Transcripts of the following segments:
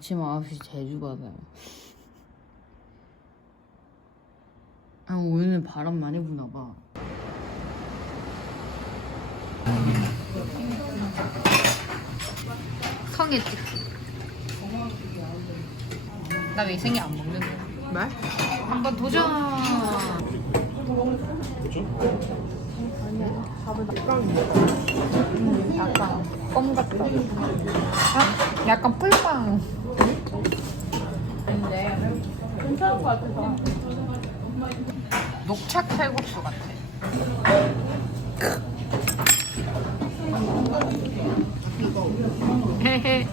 아침 9시 제주 가봐요. 아, 오늘은 바람 많이 부나 봐. 성에 찍기. 나 외생이 안 먹는데. 말? 한번 도전. 음, 약간 껌 같다. 아, 약간 꿀빵. 괜찮은 것 같아서. 녹차 칼국수 같아. 헤헤.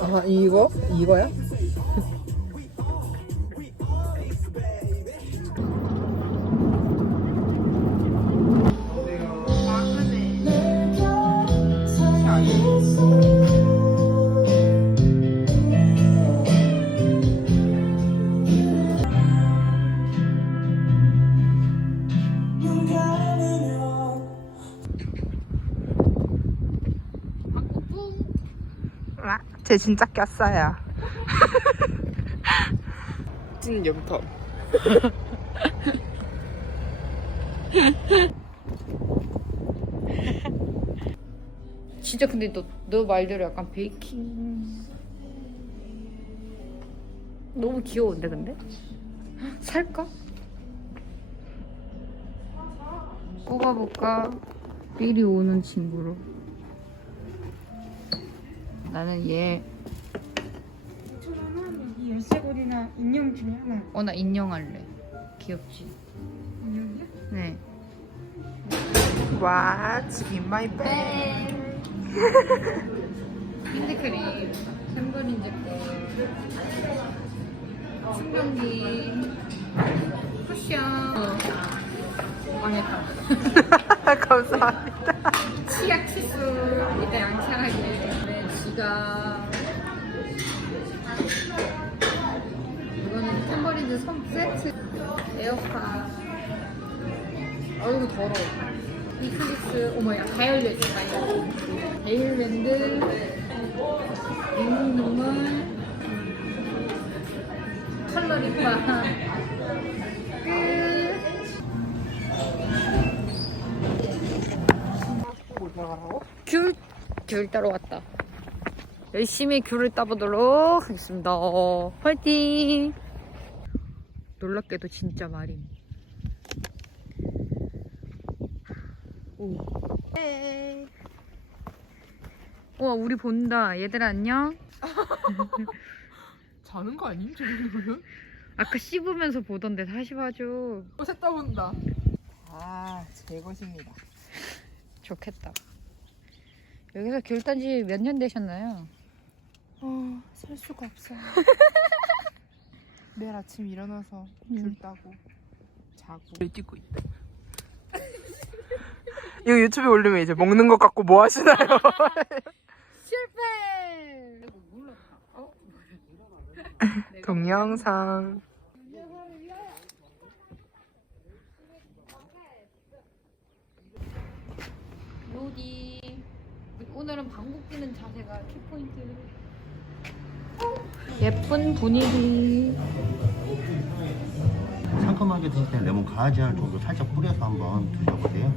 아 이거? 이거야? 와, 쟤 진짜 꼈어요. 찐 염터. 진짜 근데 너, 너 말대로 약간 베이킹 너무 귀여운데 근데? 살까? 뽑아볼까? 미리 오는 친구로 나는 얘. 저는 이 열쇠고리나 인형 중에 하나. 어 나 인형 할래. 귀엽지? 인형이야? 네. What's in my bag? 핸드크림. 샘버린 제품 충전기. 쿠션. 망했다 감사합니다. 치약 치수. 이따 양치하게 네, 지갑 이거는 탬버린즈 선 세트 에어팟. 어이구 더러워. 이클립스 어머야 다 열려있어 다 열려있어 에일랜드 인공 눈물 컬러 립밤 끝 귤, 귤 따러 왔다. 열심히 귤을 따보도록 하겠습니다. 화이팅! 놀랍게도 진짜 말임. 오. 우와, 우리 본다. 얘들아, 안녕? 자는 거 아님? 저 정도면? 아까 씹으면서 보던데 다시 봐줘. 어, 셋다 본다. 아, 제 것입니다. 좋겠다. 여기서 귤 딴지 몇 년 되셨나요? 어, 살 수가 없어요. 매일 아침 일어나서 음. 귤 따고 자고. 찍고 있다. 이거 유튜브에 올리면 이제 먹는 것 같고 뭐 하시나요? 실패! 동영상. 로디 오늘은 방귀 뀌는 자세가 키포인트 예쁜 분위기 상큼하게 드실 때 레몬 가지알 정도 살짝 뿌려서 한번 드셔보세요.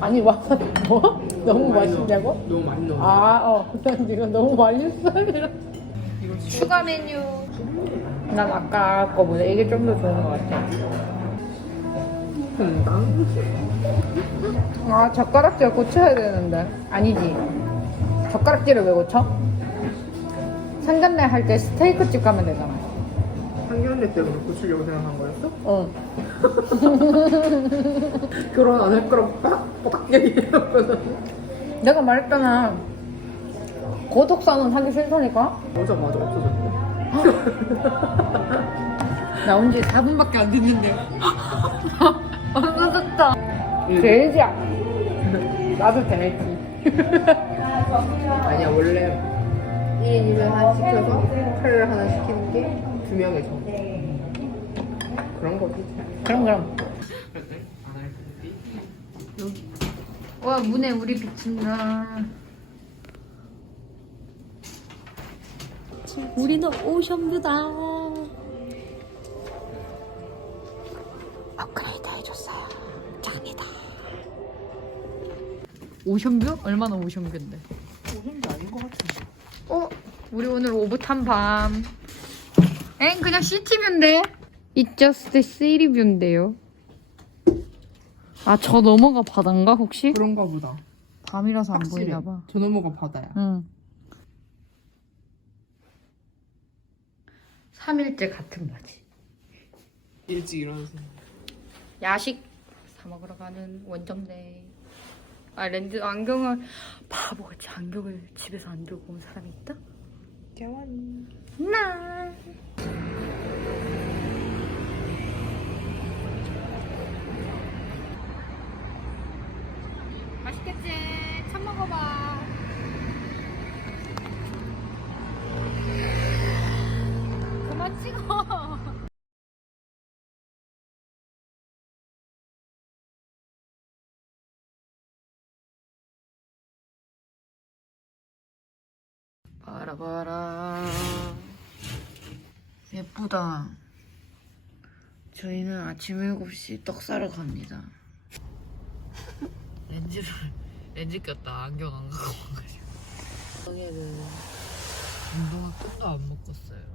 아니 와사 뭐? 너무 맛있냐고? 너무 많이 넣어. 아, 어. 난 지금 너무 맛있어. 이러- 추가 메뉴 난 아까 거보다 이게 좀 더 좋은 것 같아. 건강? 아, 젓가락질 고쳐야 되는데. 아니지. 젓가락질을 왜 고쳐? 상견례 할 때 스테이크 집 가면 되잖아. 상견례 때문에 고치려고 생각한 거였어? 응. 결혼 안 할 거라고 빡! 빡! 얘기해놓고서 내가 말했잖아. 고독사는 하기 싫다니까? 오자마자 없어졌네. 나온 지 4분밖에 안 됐는데 돼지야. 나도 될지. 아니야 원래 1인이면 하나 시켜서 칼을 하나 시키는 게 두 명의 정. 그런 거지. 그럼 그럼. 와 문에 우리 비친다. 우리는 오션뷰다. 오션뷰? 얼마나 오션뷰인데? 오션도 아닌 것 같은데. 어? 우리 오늘 오붓한 밤. 엥 그냥 시티뷰인데? It's just city 뷰인데요. 아저 넘어가 바다인가 혹시? 그런가 보다. 밤이라서 안 확실해. 보이나 봐. 저 넘어가 바다야. 응. 3일째 같은 바지. 일찍 일어나서. 야식 사 먹으러 가는 원정대. 아 렌즈 안경을 바보같이 안경을 집에서 안 들고 온 사람이 있다? 개완이. 나. 바라바라. 예쁘다. 저희는 아침 7시 떡 사러 갑니다. 렌즈를, 렌즈 꼈다. 안경 안 갖고 와가지고. 여기는 운동화 끈도 안 묶었어요.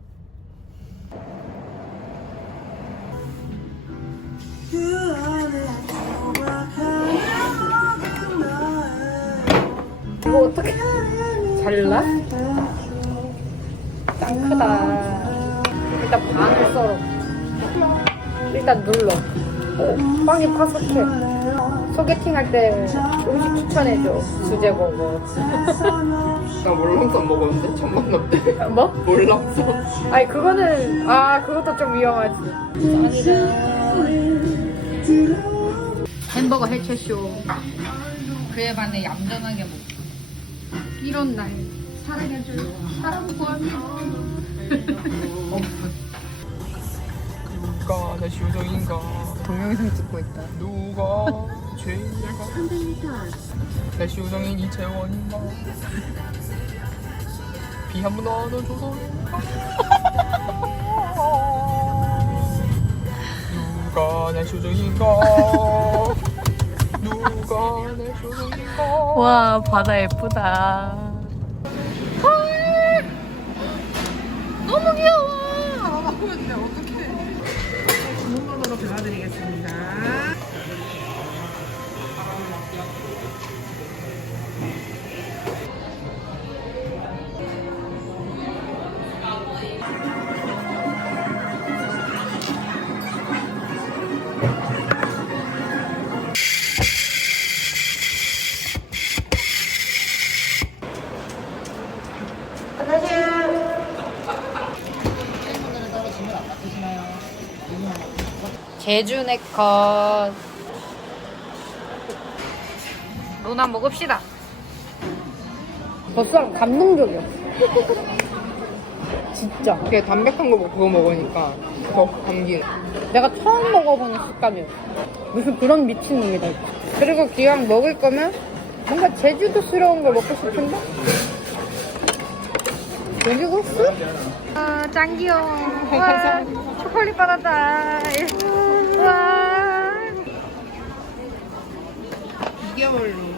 이거 어떻게 잘라? 짱 크다. 일단 반을 썰어. 일단 눌러. 오, 빵이 파삭해. 소개팅 할 때 음식 추천해줘. 수제버거. 나 몰랑쌈 먹었는데 첫 만남 때. 뭐? 몰랑쌈. 아니 그거는 아 그것도 좀 위험하지. 햄버거 해체쇼. 그에 반해 얌전하게 먹고. 이런 날 누가 내 요정인가? 동영상 찍고 있다. 누가 죄인가? 내 요정인 이채원인가? 비 한번 와도 조선인가? 누가 내 요정인가? 누가 내 요정인가? 와 바다 예쁘다. 주문 번호로 전화드리겠습니다. 제주 네 컷. 로나 먹읍시다. 버스랑 감동적이었어. 진짜. 되게 담백한 거 그거 먹으니까 더 감기네. 내가 처음 먹어보는 식감이었어. 무슨 그런 미친놈이다. 그리고 기왕 먹을 거면 뭔가 제주도스러운 걸 먹고 싶은데? 돼지국수? 아, 짱 귀여워. 와, 초콜릿 받았다. 와. 2개월로.